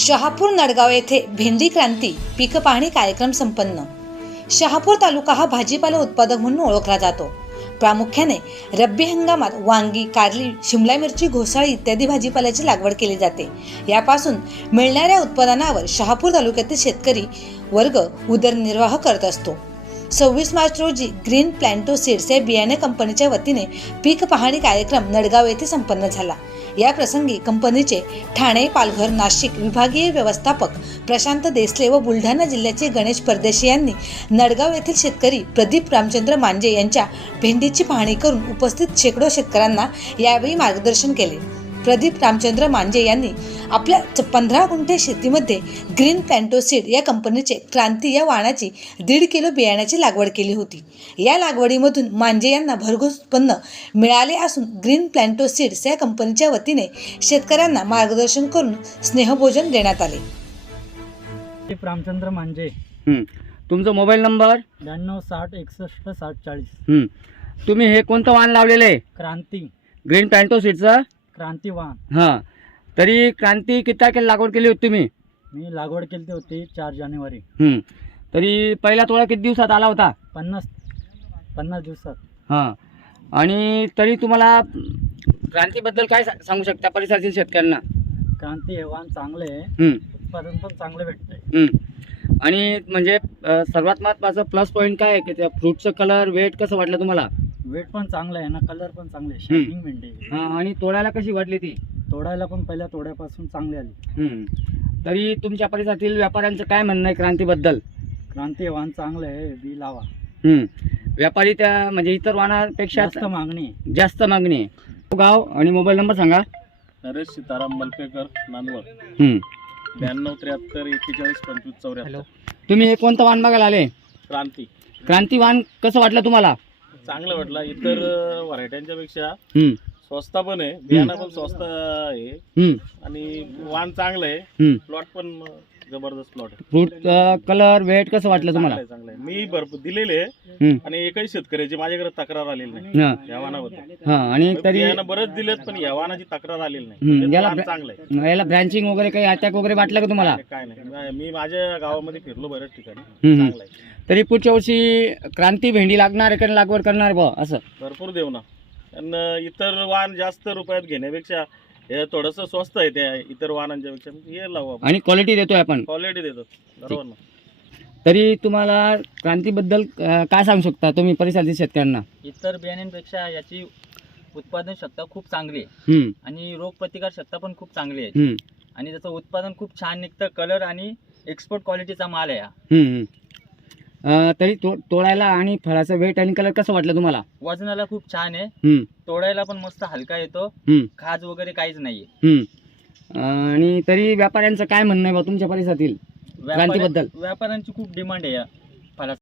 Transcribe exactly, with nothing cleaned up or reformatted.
शहापूर नडगाव येथे भेंडी क्रांती पीक पाहणी कार्यक्रम संपन्न। शहापूर तालुका हा भाजीपाला उत्पादक म्हणून ओळखला जातो। प्रामुख्याने रब्बी हंगामात वांगी, कारली, शिमला मिरची, घोसाळी इत्यादी भाजीपाल्याची लागवड केली जाते। यापासून मिळणाऱ्या उत्पादनावर शहापूर तालुक्यातील शेतकरी वर्ग उदरनिर्वाह करत असतो। सव्वीस मार्च रोजी ग्रीन प्लॅन्टो सीड्स या बियाणे कंपनीच्या वतीने पीक पाहणी कार्यक्रम नडगाव येथे संपन्न झाला। या प्रसंगी कंपनीचे ठाणे, पालघर, नाशिक विभागीय व्यवस्थापक प्रशांत देसले व बुलढाणा जिल्ह्याचे गणेश परदेशी यांनी नडगाव येथील शेतकरी प्रदीप रामचंद्र मांजे यांच्या भेंडीची पाहणी करून उपस्थित शेकडो शेतकऱ्यांना यावेळी मार्गदर्शन केले। प्रदीप रामचंद्र मांजे यांनी आपल्या पंधरा गुंठे शेतीमध्ये ग्रीन प्लॅन्टो सीड या कंपनीचे क्रांती या वाणाची दीड किलो बियाण्याची लागवड केली होती। या लागवडीमधून मांजे यांना भरघोस उत्पन्न मिळाले असून ग्रीन प्लॅन्टो सीड्स या कंपनीच्या वतीने शेतकऱ्यांना मार्गदर्शन करून स्नेहभोजन देण्यात आले। प्रदीप रामचंद्र मांजे, तुमचा मोबाईल नंबर ब्याण्णव साठ एकसष्ट साठ चाळीस। हं. तुम्ही हे कोणतं वाण लावलेलं आहे? क्रांती ग्रीन प्लॅन्टो सीडचं क्रांती वाण। हां, तरी क्रांती किती तारखेला लागवड केली होती तुम्ही? मी लागवड केली होती चार जानेवारी। हं. तरी पहिला तोडा किती दिवसात आला होता? पन्नास पन्नास दिवसात। हां, आणि तरी तुम्हाला क्रांतीबद्दल काय सा- सांगू शकता परिसरातील शेतकऱ्यांना? क्रांती हे वाण चांगले आहे, हं. उत्पादन पण चांगलं भेटतंय। हं. आणि म्हणजे अ, सर्वात महत्त्वाचं प्लस पॉईंट काय आहे की त्या फ्रूटचं कलर, वेट कसं वाटलं तुम्हाला? वेट पण चांगलं आहे ना, कलर पण चांगले आहे, शायनिंग भेंडी आहे। हां, आणि तोडायला कशी वाटली ती? तोडायला पण पहिल्या तोड्यापासून चांगली आली। हं. तरी तुमच्या परिसरातील व्यापाऱ्यांचं काय म्हणणं आहे क्रांतीबद्दल? क्रांती हे वाण चांगलं आहे, बी लावा। हं. व्यापारी त्या म्हणजे इतर वाणापेक्षा जास्त मागणी आहे। जास्त मागणी आहे। गाव आणि मोबाईल नंबर सांगा। नरेश सीताराम मलपेकर, नांदवड, हं. ब्याण्णव त्र्याहत्तर एक्केचाळीस पंचवीस चौऱ्याहत्तर। तुम्ही हे कोणतं वाण बघायला आले? क्रांती क्रांती वाण कसं वाटलं तुम्हाला? चांगलं वाटलं। इतर व्हरायट्यांच्या पेक्षा हं. स्वस्त पण आहे, बियाणं पण स्वस्त आहे हं. आणि वाण चांगलं आहे। हं. प्लॉट पण जबरदस्त प्लॉट आहे। फ्रूट कलर, वेट कसं वाटलं तुम्हाला? चांगलं आहे, चांगलं आहे। मी भरपूर दिलेले आहे हं. आणि एकही शेतकऱ्याची माझ्याकडे तक्रार आलेली नाही हां. या वाणाबद्दल। हां, आणि तरी बियाणं बरंच दिलेत पण या वाणाची तक्रार आलेली नाही। हं. म्हणजे याला वाण ब्रॅ- चांगलं आहे, याला ब्रँचिंग वगैरे काही अटॅक वगैरे वाटलं का तुम्हाला? काय नाही। मी माझ्या गावामध्ये फिरलो बऱ्याच ठिकाणी, हं. हं. चांगलं आहे। तरी पुढच्या वर्षी क्रांती भेंडी लागणार आहे का लागवड करणार बा असं? भरपूर देऊ ना, आणि इतर वाण जास्त रुपयात घेण्यापेक्षा हे थोडंसं स्वस्त आहे त्या इतर वाहनांच्या पेक्षा, हे लावू आपण। आणि क्वालिटी देतोय आपण। क्वालिटी देतो, बरोबर ना। तरी तुम्हाला क्रांतीबद्दल अं, काय सांगू शकता तुम्ही परिसरातील शेतकऱ्यांना? इतर बियाण्यांपेक्षा याची उत्पादन क्षमता खूप चांगली आहे हं. आणि रोगप्रतिकार क्षमता पण खूप चांगली आहे हं. आणि त्याचं उत्पादन खूप छान निघतं। कलर आणि एक्सपोर्ट क्वालिटीचा माल आहे हा। हं. हं. अं, तरी तो तोडायला आणि फळाचं वेट आणि कलर कसं वाटलं तुम्हाला? वजनाला खूप छान आहे, हं. तोडायला पण मस्त हलका येतो, हं. खाज वगैरे काहीच नाहीये। हं. आणि तरी व्यापाऱ्यांचं काय म्हणणं आहे बा तुमच्या परिसरातील व्यापाऱ्या- क्रांतीबद्दल? व्यापाऱ्यांची खूप डिमांड आहे या फळाची।